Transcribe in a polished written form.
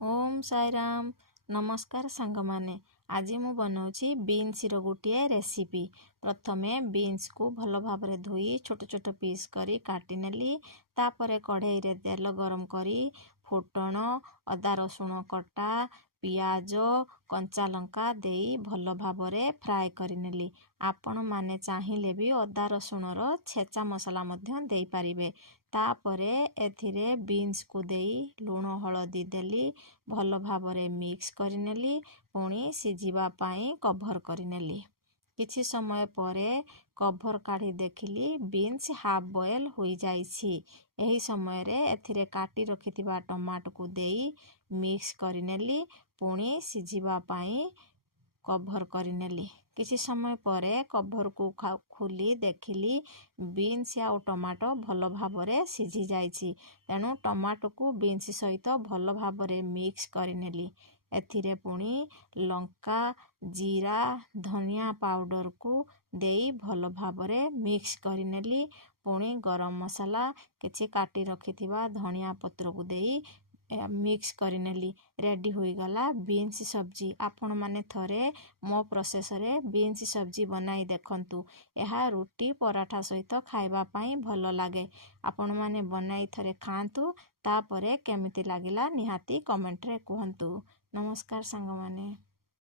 ओम साईराम। नमस्कार सांगमाने। आज मु बनाऊँगी बीन्स रो गोटे रेसिपी। प्रथमे बीन्स को भल भाव धोई छोट छोट पीस करी काटी नेली। तापरे कढ़ाई रे तेल गरम करी फुटण अदा रसुण कटा पियाज कंचा लंका देई भल भाव फ्राए करी नेली। आपण माने चाहिए भी अदा रसुण रो छेचा मसला मध्य देई पारिबे। तापरे एथिरे बीन्स को देई लूण हलदी देली भल भावरे मिक्स करिनेली। पुणी सिझिबा पाई कभर करिनेली। किछि समय परे कभर काढ़ी देखिली बीन्स हाफ बॉयल होई जाइछि। एही समय रे एथिरे काटी रखिथिबा टमाटो को देई मिक्स करिनेली। पुणी सिझिबा पाई कभर करिनेली। किछि समय परे कभर को खोली देखिली बीन्स आउ टमाटो भल भावरे सिझी जाइछि। तेणु टमाटो को बीन्स सहित भल भावरे मिक्स करिनेली। एथिरे पुणी लंका जीरा धनिया पाउडर को देई भल भावरे मिक्स करिनेली। पुणी गरम मसाला किछि काटी रखिथिबा धनिया पत्र को देई मिक्स करिनेली। रेडी होई गला बीन्स सब्जी। आपण माने थरे मो प्रोसेस रे बीन्स सब्जी बनाई देखंतु। एहा रोटी पराठा सहित खाइबा पाई भल लागे। आपण माने बनाई थरे खांतु। तापरे केमिति लागिला निहाती कमेंट रे कहंतु। नमस्कार सांगमाने।